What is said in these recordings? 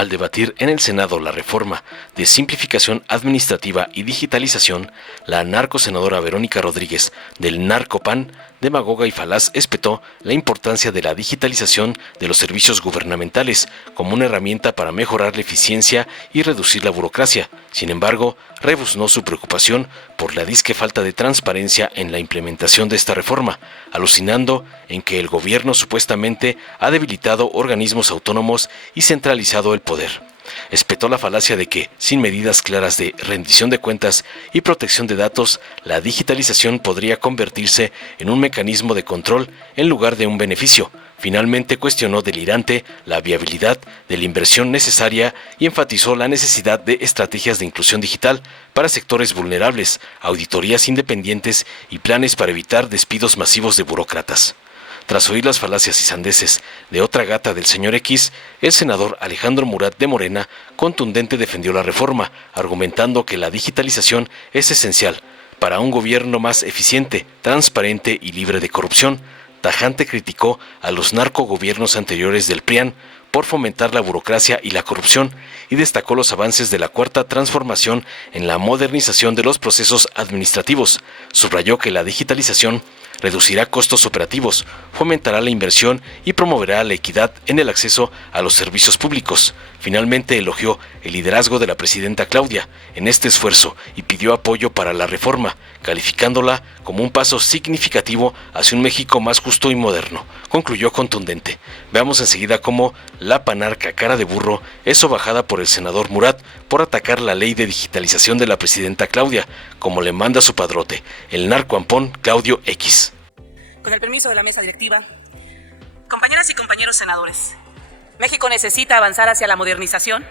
Al debatir en el Senado la reforma de simplificación administrativa y digitalización, la narcosenadora Verónica Rodríguez del Narcopan, demagoga y falaz, espetó la importancia de la digitalización de los servicios gubernamentales como una herramienta para mejorar la eficiencia y reducir la burocracia. Sin embargo, rebuznó su preocupación por la disque falta de transparencia en la implementación de esta reforma, alucinando en que el gobierno supuestamente ha debilitado organismos autónomos y centralizado el poder. Espetó la falacia de que, sin medidas claras de rendición de cuentas y protección de datos, la digitalización podría convertirse en un mecanismo de control en lugar de un beneficio. Finalmente cuestionó delirante la viabilidad de la inversión necesaria y enfatizó la necesidad de estrategias de inclusión digital para sectores vulnerables, auditorías independientes y planes para evitar despidos masivos de burócratas. Tras oír las falacias y sandeces de otra gata del señor X, el senador Alejandro Murat de Morena contundente defendió la reforma, argumentando que la digitalización es esencial para un gobierno más eficiente, transparente y libre de corrupción. Tajante criticó a los narcogobiernos anteriores del PRIAN por fomentar la burocracia y la corrupción y destacó los avances de la Cuarta Transformación en la modernización de los procesos administrativos. Subrayó que la digitalización reducirá costos operativos, fomentará la inversión y promoverá la equidad en el acceso a los servicios públicos. Finalmente elogió el liderazgo de la presidenta Claudia en este esfuerzo y pidió apoyo para la reforma, calificándola como un paso significativo hacia un México más justo y moderno. Concluyó contundente. Veamos enseguida cómo la panarca cara de burro es sobajada por el senador Murat por atacar la ley de digitalización de la presidenta Claudia, como le manda su padrote, el narcoampón Claudio X. Con el permiso de la mesa directiva, compañeras y compañeros senadores, México necesita avanzar hacia la modernización,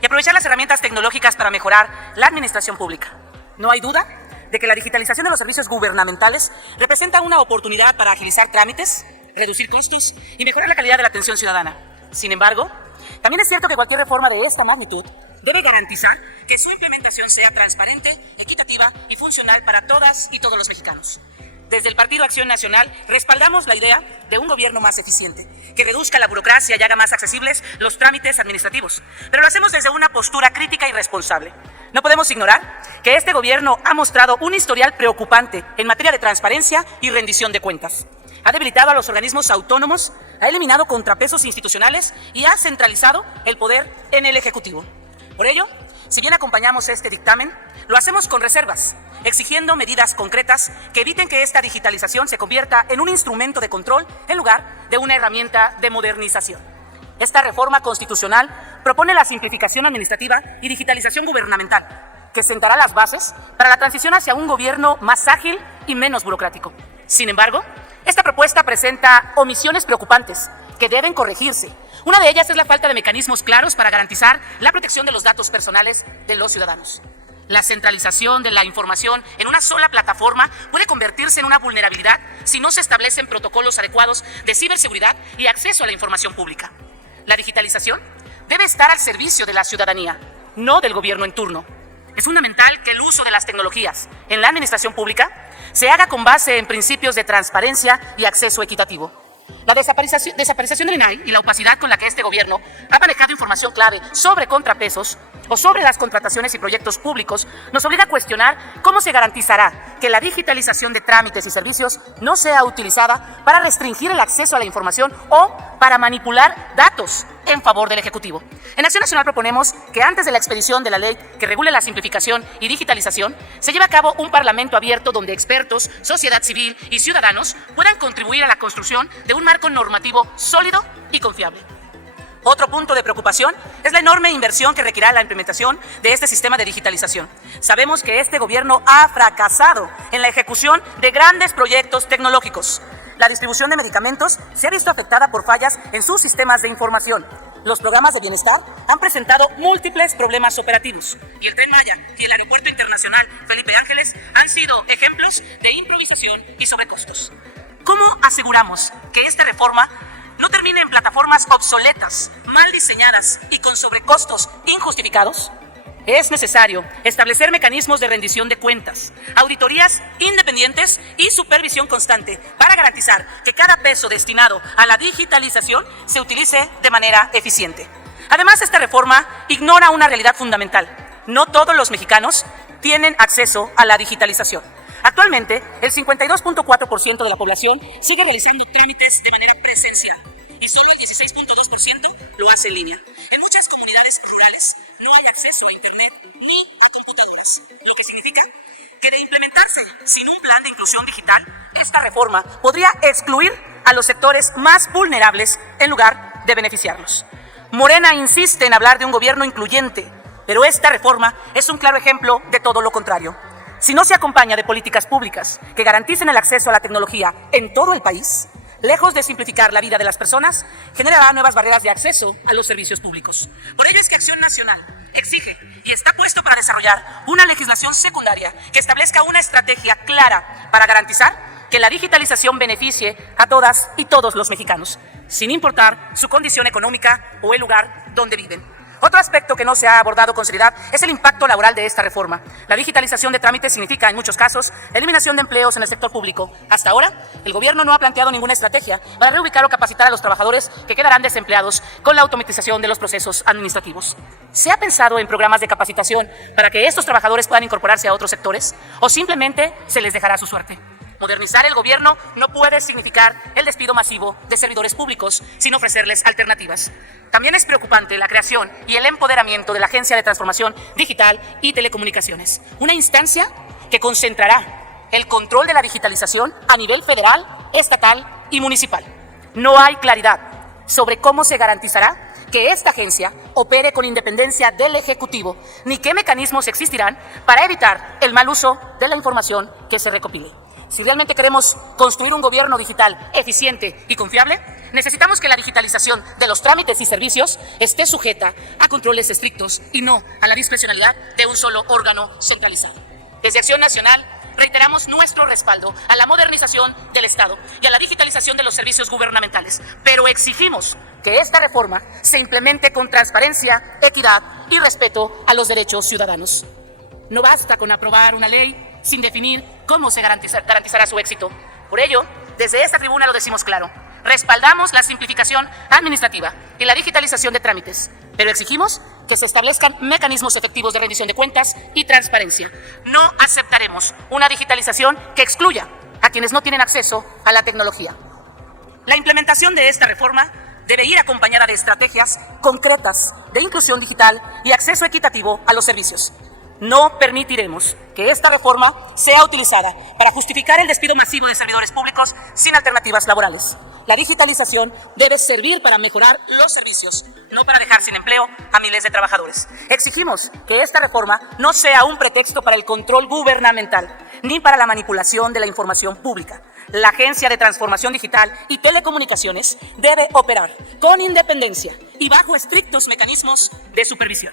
y aprovechar las herramientas tecnológicas para mejorar la administración pública. No hay duda de que la digitalización de los servicios gubernamentales representa una oportunidad para agilizar trámites, reducir costos y mejorar la calidad de la atención ciudadana. Sin embargo, también es cierto que cualquier reforma de esta magnitud debe garantizar que su implementación sea transparente, equitativa y funcional para todas y todos los mexicanos. Desde el Partido Acción Nacional respaldamos la idea de un gobierno más eficiente, que reduzca la burocracia y haga más accesibles los trámites administrativos, pero lo hacemos desde una postura crítica y responsable. No podemos ignorar que este gobierno ha mostrado un historial preocupante en materia de transparencia y rendición de cuentas. Ha debilitado a los organismos autónomos, ha eliminado contrapesos institucionales y ha centralizado el poder en el Ejecutivo. Por ello, si bien acompañamos este dictamen, lo hacemos con reservas, exigiendo medidas concretas que eviten que esta digitalización se convierta en un instrumento de control en lugar de una herramienta de modernización. Esta reforma constitucional propone la simplificación administrativa y digitalización gubernamental, que sentará las bases para la transición hacia un gobierno más ágil y menos burocrático. Sin embargo, esta propuesta presenta omisiones preocupantes que deben corregirse. Una de ellas es la falta de mecanismos claros para garantizar la protección de los datos personales de los ciudadanos. La centralización de la información en una sola plataforma puede convertirse en una vulnerabilidad si no se establecen protocolos adecuados de ciberseguridad y acceso a la información pública. La digitalización debe estar al servicio de la ciudadanía, no del gobierno en turno. Es fundamental que el uso de las tecnologías en la administración pública se haga con base en principios de transparencia y acceso equitativo. La desaparición del INAI y la opacidad con la que este gobierno ha manejado información clave sobre contrapesos o sobre las contrataciones y proyectos públicos nos obliga a cuestionar cómo se garantizará que la digitalización de trámites y servicios no sea utilizada para restringir el acceso a la información o para manipular datos en favor del Ejecutivo. En Acción Nacional proponemos que antes de la expedición de la ley que regule la simplificación y digitalización, se lleve a cabo un parlamento abierto donde expertos, sociedad civil y ciudadanos puedan contribuir a la construcción de un marco normativo sólido y confiable. Otro punto de preocupación es la enorme inversión que requerirá la implementación de este sistema de digitalización. Sabemos que este gobierno ha fracasado en la ejecución de grandes proyectos tecnológicos. La distribución de medicamentos se ha visto afectada por fallas en sus sistemas de información. Los programas de bienestar han presentado múltiples problemas operativos. Y el Tren Maya y el Aeropuerto Internacional Felipe Ángeles han sido ejemplos de improvisación y sobrecostos. ¿Cómo aseguramos que esta reforma no termine en plataformas obsoletas, mal diseñadas y con sobrecostos injustificados? Es necesario establecer mecanismos de rendición de cuentas, auditorías independientes y supervisión constante para garantizar que cada peso destinado a la digitalización se utilice de manera eficiente. Además, esta reforma ignora una realidad fundamental. No todos los mexicanos tienen acceso a la digitalización. Actualmente, el 52.4% de la población sigue realizando trámites de manera presencial y solo el 16.2% lo hace en línea. En muchas comunidades rurales no hay acceso a Internet ni a computadoras, lo que significa que de implementarse sin un plan de inclusión digital, esta reforma podría excluir a los sectores más vulnerables en lugar de beneficiarlos. Morena insiste en hablar de un gobierno incluyente, pero esta reforma es un claro ejemplo de todo lo contrario. Si no se acompaña de políticas públicas que garanticen el acceso a la tecnología en todo el país, lejos de simplificar la vida de las personas, generará nuevas barreras de acceso a los servicios públicos. Por ello es que Acción Nacional exige y está puesto para desarrollar una legislación secundaria que establezca una estrategia clara para garantizar que la digitalización beneficie a todas y todos los mexicanos, sin importar su condición económica o el lugar donde viven. Otro aspecto que no se ha abordado con seriedad es el impacto laboral de esta reforma. La digitalización de trámites significa, en muchos casos, la eliminación de empleos en el sector público. Hasta ahora, el gobierno no ha planteado ninguna estrategia para reubicar o capacitar a los trabajadores que quedarán desempleados con la automatización de los procesos administrativos. ¿Se ha pensado en programas de capacitación para que estos trabajadores puedan incorporarse a otros sectores? ¿O simplemente se les dejará su suerte? Modernizar el gobierno no puede significar el despido masivo de servidores públicos sin ofrecerles alternativas. También es preocupante la creación y el empoderamiento de la Agencia de Transformación Digital y Telecomunicaciones, una instancia que concentrará el control de la digitalización a nivel federal, estatal y municipal. No hay claridad sobre cómo se garantizará que esta agencia opere con independencia del Ejecutivo, ni qué mecanismos existirán para evitar el mal uso de la información que se recopile. Si realmente queremos construir un gobierno digital eficiente y confiable, necesitamos que la digitalización de los trámites y servicios esté sujeta a controles estrictos y no a la discrecionalidad de un solo órgano centralizado. Desde Acción Nacional reiteramos nuestro respaldo a la modernización del Estado y a la digitalización de los servicios gubernamentales, pero exigimos que esta reforma se implemente con transparencia, equidad y respeto a los derechos ciudadanos. No basta con aprobar una ley sin definir cómo se garantizará su éxito. Por ello, desde esta tribuna lo decimos claro, respaldamos la simplificación administrativa y la digitalización de trámites, pero exigimos que se establezcan mecanismos efectivos de rendición de cuentas y transparencia. No aceptaremos una digitalización que excluya a quienes no tienen acceso a la tecnología. La implementación de esta reforma debe ir acompañada de estrategias concretas de inclusión digital y acceso equitativo a los servicios. No permitiremos que esta reforma sea utilizada para justificar el despido masivo de servidores públicos sin alternativas laborales. La digitalización debe servir para mejorar los servicios, no para dejar sin empleo a miles de trabajadores. Exigimos que esta reforma no sea un pretexto para el control gubernamental, ni para la manipulación de la información pública. La Agencia de Transformación Digital y Telecomunicaciones debe operar con independencia y bajo estrictos mecanismos de supervisión.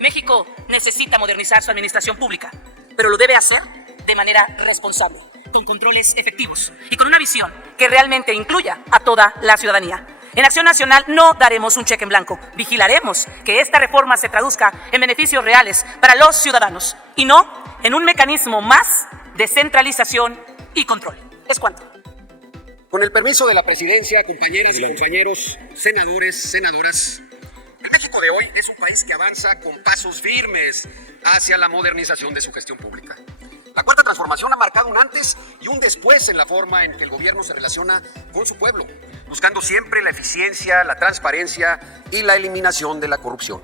México necesita modernizar su administración pública, pero lo debe hacer de manera responsable, con controles efectivos y con una visión que realmente incluya a toda la ciudadanía. En Acción Nacional no daremos un cheque en blanco, vigilaremos que esta reforma se traduzca en beneficios reales para los ciudadanos y no en un mecanismo más de centralización y control. Es cuanto. Con el permiso de la presidencia, compañeras y compañeros, senadores, senadoras, el México de hoy es un país que avanza con pasos firmes hacia la modernización de su gestión pública. La Cuarta Transformación ha marcado un antes y un después en la forma en que el gobierno se relaciona con su pueblo, buscando siempre la eficiencia, la transparencia y la eliminación de la corrupción.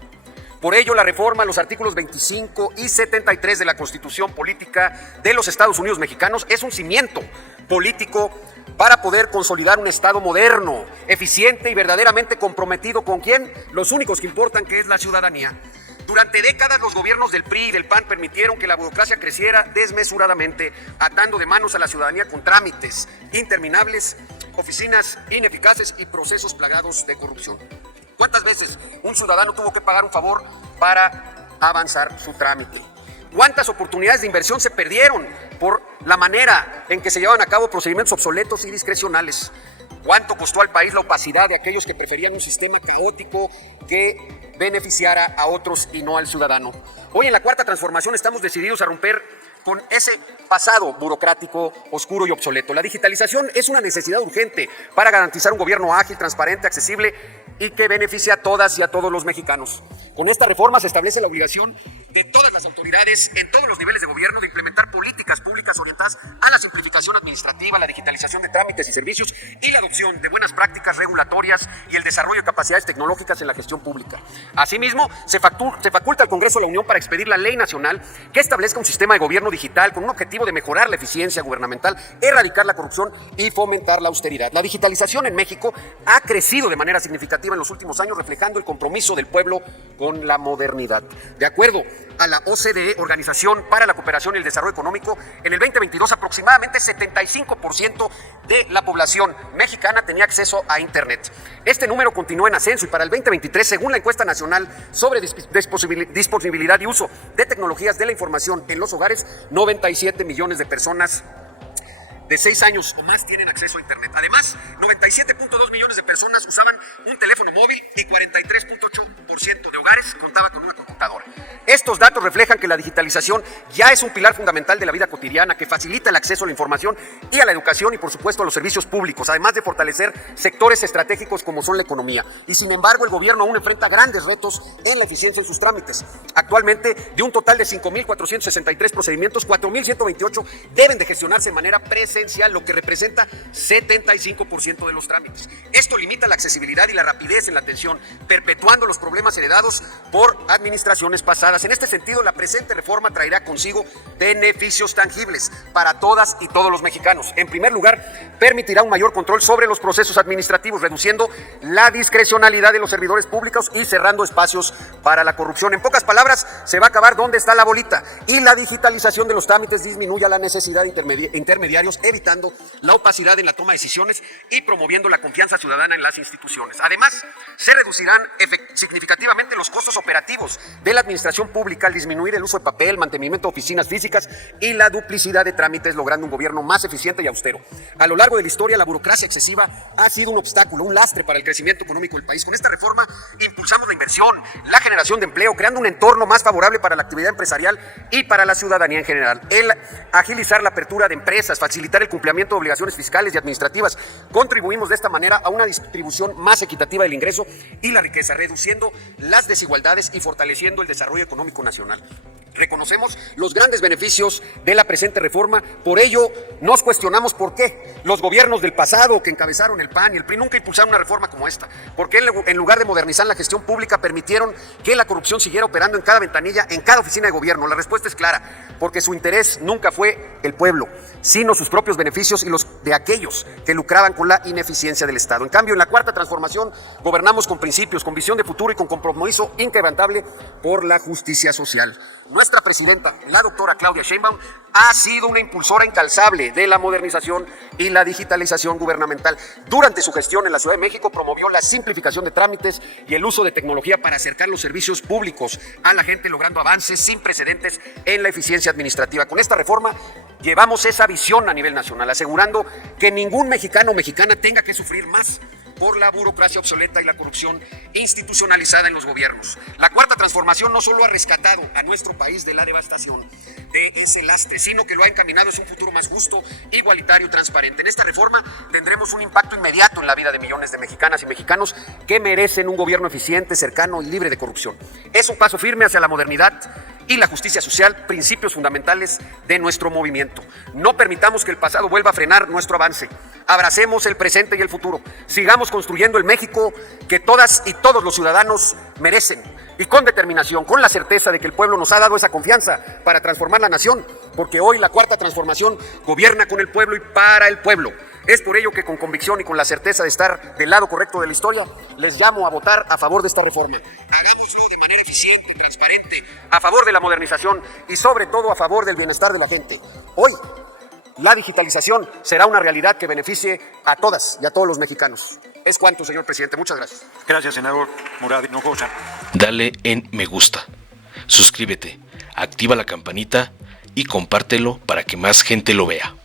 Por ello, la reforma a los artículos 25 y 73 de la Constitución Política de los Estados Unidos Mexicanos es un cimiento político para poder consolidar un Estado moderno, eficiente y verdaderamente comprometido con ¿quién? Los únicos que importan, que es la ciudadanía. Durante décadas los gobiernos del PRI y del PAN permitieron que la burocracia creciera desmesuradamente, atando de manos a la ciudadanía con trámites interminables, oficinas ineficaces y procesos plagados de corrupción. ¿Cuántas veces un ciudadano tuvo que pagar un favor para avanzar su trámite? ¿Cuántas oportunidades de inversión se perdieron por la manera en que se llevaban a cabo procedimientos obsoletos y discrecionales? ¿Cuánto costó al país la opacidad de aquellos que preferían un sistema caótico que beneficiara a otros y no al ciudadano? Hoy en la Cuarta Transformación estamos decididos a romper con ese pasado burocrático, oscuro y obsoleto. La digitalización es una necesidad urgente para garantizar un gobierno ágil, transparente, accesible y que beneficie a todas y a todos los mexicanos. Con esta reforma se establece la obligación de todas las autoridades en todos los niveles de gobierno de implementar políticas públicas orientadas a la simplificación administrativa, la digitalización de trámites y servicios y la adopción de buenas prácticas regulatorias y el desarrollo de capacidades tecnológicas en la gestión pública. Asimismo, se faculta al Congreso de la Unión para expedir la ley nacional que establezca un sistema de gobierno digital con un objetivo de mejorar la eficiencia gubernamental, erradicar la corrupción y fomentar la austeridad. La digitalización en México ha crecido de manera significativa en los últimos años, reflejando el compromiso del pueblo con la modernidad. De acuerdo a la OCDE, Organización para la Cooperación y el Desarrollo Económico, en el 2022 aproximadamente 75% de la población mexicana tenía acceso a Internet. Este número continúa en ascenso y para el 2023, según la encuesta nacional sobre disponibilidad y uso de tecnologías de la información en los hogares, 97 millones de personas de 6 años o más tienen acceso a Internet. Además, 97.2 millones de personas usaban un teléfono móvil y 43.8% de hogares contaba con una computadora. Estos datos reflejan que la digitalización ya es un pilar fundamental de la vida cotidiana que facilita el acceso a la información y a la educación y, por supuesto, a los servicios públicos, además de fortalecer sectores estratégicos como son la economía. Y, sin embargo, el gobierno aún enfrenta grandes retos en la eficiencia de sus trámites. Actualmente, de un total de 5.463 procedimientos, 4.128 deben de gestionarse de manera presencial, lo que representa 75% de los trámites. Esto limita la accesibilidad y la rapidez en la atención, perpetuando los problemas heredados por administraciones pasadas. En este sentido, la presente reforma traerá consigo beneficios tangibles para todas y todos los mexicanos. En primer lugar, permitirá un mayor control sobre los procesos administrativos, reduciendo la discrecionalidad de los servidores públicos y cerrando espacios para la corrupción. En pocas palabras, se va a acabar donde está la bolita y la digitalización de los trámites disminuya la necesidad de intermediarios, evitando la opacidad en la toma de decisiones y promoviendo la confianza ciudadana en las instituciones. Además, se reducirán significativamente los costos operativos de la administración pública al disminuir el uso de papel, mantenimiento de oficinas físicas y la duplicidad de trámites, logrando un gobierno más eficiente y austero. A lo largo de la historia, la burocracia excesiva ha sido un obstáculo, un lastre para el crecimiento económico del país. Con esta reforma impulsamos la inversión, la generación de empleo, creando un entorno más favorable para la actividad empresarial y para la ciudadanía en general. El agilizar la apertura de empresas, facilitar el cumplimiento de obligaciones fiscales y administrativas. Contribuimos de esta manera a una distribución más equitativa del ingreso y la riqueza, reduciendo las desigualdades y fortaleciendo el desarrollo económico nacional. Reconocemos los grandes beneficios de la presente reforma, por ello nos cuestionamos por qué los gobiernos del pasado que encabezaron el PAN y el PRI nunca impulsaron una reforma como esta. ¿Por qué en lugar de modernizar la gestión pública permitieron que la corrupción siguiera operando en cada ventanilla, en cada oficina de gobierno? La respuesta es clara, porque su interés nunca fue el pueblo, sino sus propios beneficios y los de aquellos que lucraban con la ineficiencia del Estado. En cambio, en la Cuarta Transformación gobernamos con principios, con visión de futuro y con compromiso inquebrantable por la justicia social. Nuestra presidenta, la doctora Claudia Sheinbaum, ha sido una impulsora incansable de la modernización y la digitalización gubernamental. Durante su gestión en la Ciudad de México promovió la simplificación de trámites y el uso de tecnología para acercar los servicios públicos a la gente, logrando avances sin precedentes en la eficiencia administrativa. Con esta reforma llevamos esa visión a nivel nacional, asegurando que ningún mexicano o mexicana tenga que sufrir más por la burocracia obsoleta y la corrupción institucionalizada en los gobiernos. La Cuarta Transformación no solo ha rescatado a nuestro país de la devastación, de ese lastre, sino que lo ha encaminado hacia un futuro más justo, igualitario y transparente. En esta reforma tendremos un impacto inmediato en la vida de millones de mexicanas y mexicanos que merecen un gobierno eficiente, cercano y libre de corrupción. Es un paso firme hacia la modernidad y la justicia social, principios fundamentales de nuestro movimiento. No permitamos que el pasado vuelva a frenar nuestro avance. Abracemos el presente y el futuro. Sigamos construyendo el México que todas y todos los ciudadanos merecen. Y con determinación, con la certeza de que el pueblo nos ha dado esa confianza para transformar la nación, porque hoy la Cuarta Transformación gobierna con el pueblo y para el pueblo. Es por ello que con convicción y con la certeza de estar del lado correcto de la historia, les llamo a votar a favor de esta reforma. Hagámoslo de manera eficiente y transparente, a favor de la modernización y sobre todo a favor del bienestar de la gente. Hoy, la digitalización será una realidad que beneficie a todas y a todos los mexicanos. Es cuanto, señor presidente. Muchas gracias. Gracias, senador Murad Hinojosa. Dale en me gusta, suscríbete, activa la campanita y compártelo para que más gente lo vea.